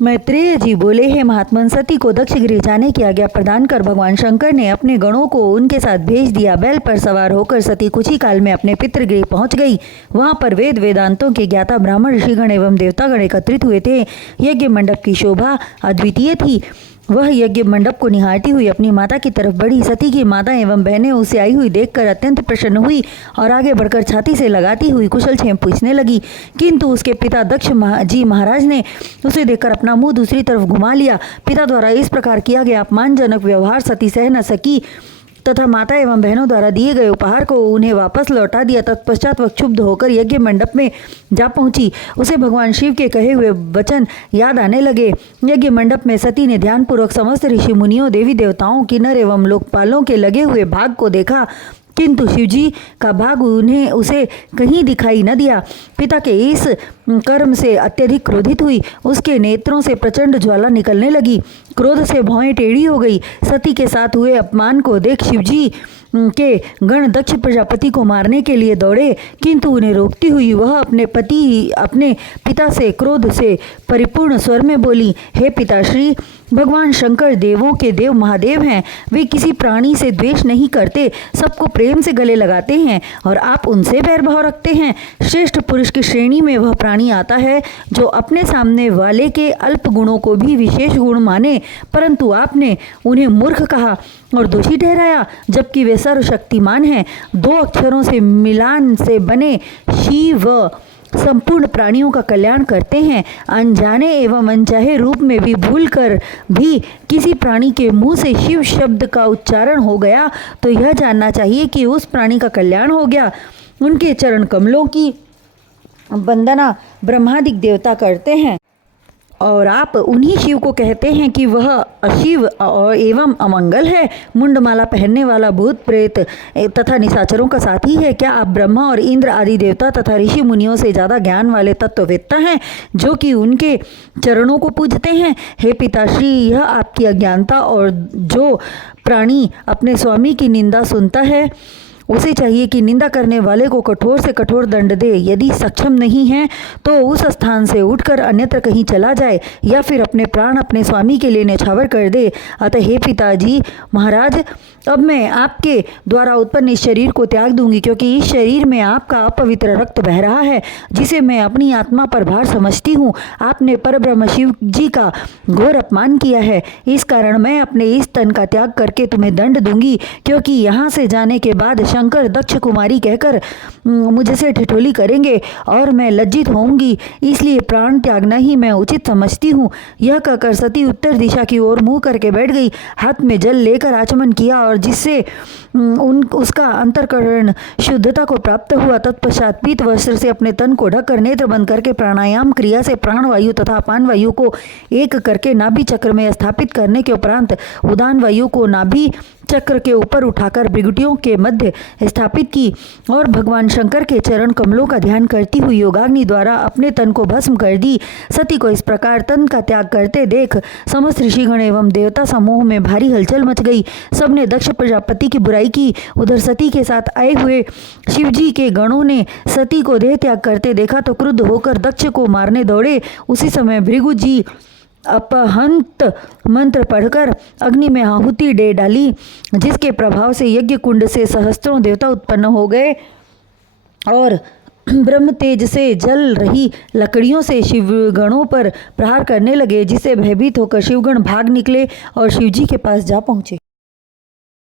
मैत्रेय जी बोले, हे महात्मन, सती को दक्ष गृह जाने की आज्ञा प्रदान कर भगवान शंकर ने अपने गणों को उनके साथ भेज दिया। बैल पर सवार होकर सती कुछ ही काल में अपने पितृगृह पहुंच गई। वहां पर वेद वेदांतों के ज्ञाता ब्राह्मण, ऋषिगण एवं देवतागण एकत्रित हुए थे। यज्ञ मंडप की शोभा अद्वितीय थी। वह यज्ञ मंडप को निहारती हुई अपनी माता की तरफ बढ़ी। सती की माता एवं बहनें उसे आई हुई देखकर अत्यंत प्रसन्न हुई और आगे बढ़कर छाती से लगाती हुई कुशल क्षेम पूछने लगी। किंतु उसके पिता दक्ष जी महाराज ने उसे देखकर अपना मुंह दूसरी तरफ घुमा लिया। पिता द्वारा इस प्रकार किया गया अपमानजनक व्यवहार सती सह न सकी तथा माता एवं बहनों द्वारा दिए गए उपहार को उन्हें वापस लौटा दिया। तत्पश्चात वह क्षुब्ध होकर यज्ञ मंडप में जा पहुंची। उसे भगवान शिव के कहे हुए वचन याद आने लगे। यज्ञ मंडप में सती ने ध्यानपूर्वक समस्त ऋषि मुनियों, देवी देवताओं, किन्नर एवं लोकपालों के लगे हुए भाग को देखा, किंतु शिवजी का भाग उसे कहीं दिखाई न दिया। पिता के इस कर्म से अत्यधिक क्रोधित हुई। उसके नेत्रों से प्रचंड ज्वाला निकलने लगी। क्रोध से भौहें टेढ़ी हो गई। सती के साथ हुए अपमान को देख शिवजी के गण दक्ष प्रजापति को मारने के लिए दौड़े, किंतु उन्हें रोकती हुई वह अपने पिता से क्रोध से परिपूर्ण स्वर में बोली, हे पिताश्री, भगवान शंकर देवों के देव महादेव हैं। वे किसी प्राणी से द्वेष नहीं करते, सबको प्रेम से गले लगाते हैं और आप उनसे बैरभाव रखते हैं। श्रेष्ठ पुरुष की श्रेणी में वह प्राणी आता है जो अपने सामने वाले के अल्प गुणों को भी विशेष गुण माने, परंतु आपने उन्हें मूर्ख कहा और दोषी ठहराया, जबकि वे सर्वशक्तिमान हैं। 2 अक्षरों से मिलान से बने शिव संपूर्ण प्राणियों का कल्याण करते हैं। अनजाने एवं अनचाहे रूप में भी भूल कर भी किसी प्राणी के मुंह से शिव शब्द का उच्चारण हो गया तो यह जानना चाहिए कि उस प्राणी का कल्याण हो गया। उनके चरण कमलों की वंदना ब्रह्मादिक देवता करते हैं और आप उन्हीं शिव को कहते हैं कि वह अशिव एवं अमंगल है, मुंडमाला पहनने वाला भूत प्रेत तथा निशाचरों का साथी है। क्या आप ब्रह्मा और इंद्र आदि देवता तथा ऋषि मुनियों से ज़्यादा ज्ञान वाले तत्ववेत्ता हैं जो कि उनके चरणों को पूजते हैं? हे पिताश्री, यह आपकी अज्ञानता। और जो प्राणी अपने स्वामी की निंदा सुनता है उसे चाहिए कि निंदा करने वाले को कठोर से कठोर दंड दे। यदि सक्षम नहीं है तो उस स्थान से उठकर अन्यत्र कहीं चला जाए या फिर अपने प्राण अपने स्वामी के लिए न्यौछावर कर दे। अतः हे पिताजी महाराज, अब मैं आपके द्वारा उत्पन्न इस शरीर को त्याग दूंगी, क्योंकि इस शरीर में आपका अपवित्र रक्त बह रहा है जिसे मैं अपनी आत्मा पर भार समझती हूँ। आपने परब्रह्म शिव जी का घोर अपमान किया है। इस कारण मैं अपने इस तन का त्याग करके तुम्हें दंड दूंगी, क्योंकि यहाँ से जाने के बाद शंकर दक्ष कुमारी कहकर मुझसे ठिठोली करेंगे और मैं लज्जित होऊंगी, इसलिए प्राण त्यागना ही मैं उचित समझती हूँ। यह कहकर सती उत्तर दिशा की ओर मुंह करके बैठ गई। हाथ में जल लेकर आचमन किया और जिससे उसका अंतःकरण शुद्धता को प्राप्त हुआ। तत्पश्चात पीत वस्त्र से अपने तन को ढककर नेत्र बंद करके प्राणायाम क्रिया से प्राण वायु तथा अपान वायु को एक करके नाभि चक्र में स्थापित करने के उपरांत उदान वायु को नाभि चक्र के ऊपर उठाकर भृगुटियों के मध्य स्थापित की और भगवान शंकर के चरण कमलों का ध्यान करती हुई योगाग्नि द्वारा अपने तन को भस्म कर दी। सती को इस प्रकार तन का त्याग करते देख समस्त ऋषिगण एवं देवता समूह में भारी हलचल मच गई। सबने दक्ष प्रजापति की बुराई की। उधर सती के साथ आए हुए शिवजी के गणों ने सती को देह त्याग करते देखा तो क्रुद्ध होकर दक्ष को मारने दौड़े। उसी समय भृगु जी अपहंत मंत्र पढ़कर अग्नि में आहुति दे डाली, जिसके प्रभाव से यज्ञ कुंड से सहस्त्रों देवता उत्पन्न हो गए और ब्रह्म तेज से जल रही लकड़ियों से शिवगणों पर प्रहार करने लगे, जिससे भयभीत होकर शिवगण भाग निकले और शिवजी के पास जा पहुँचे।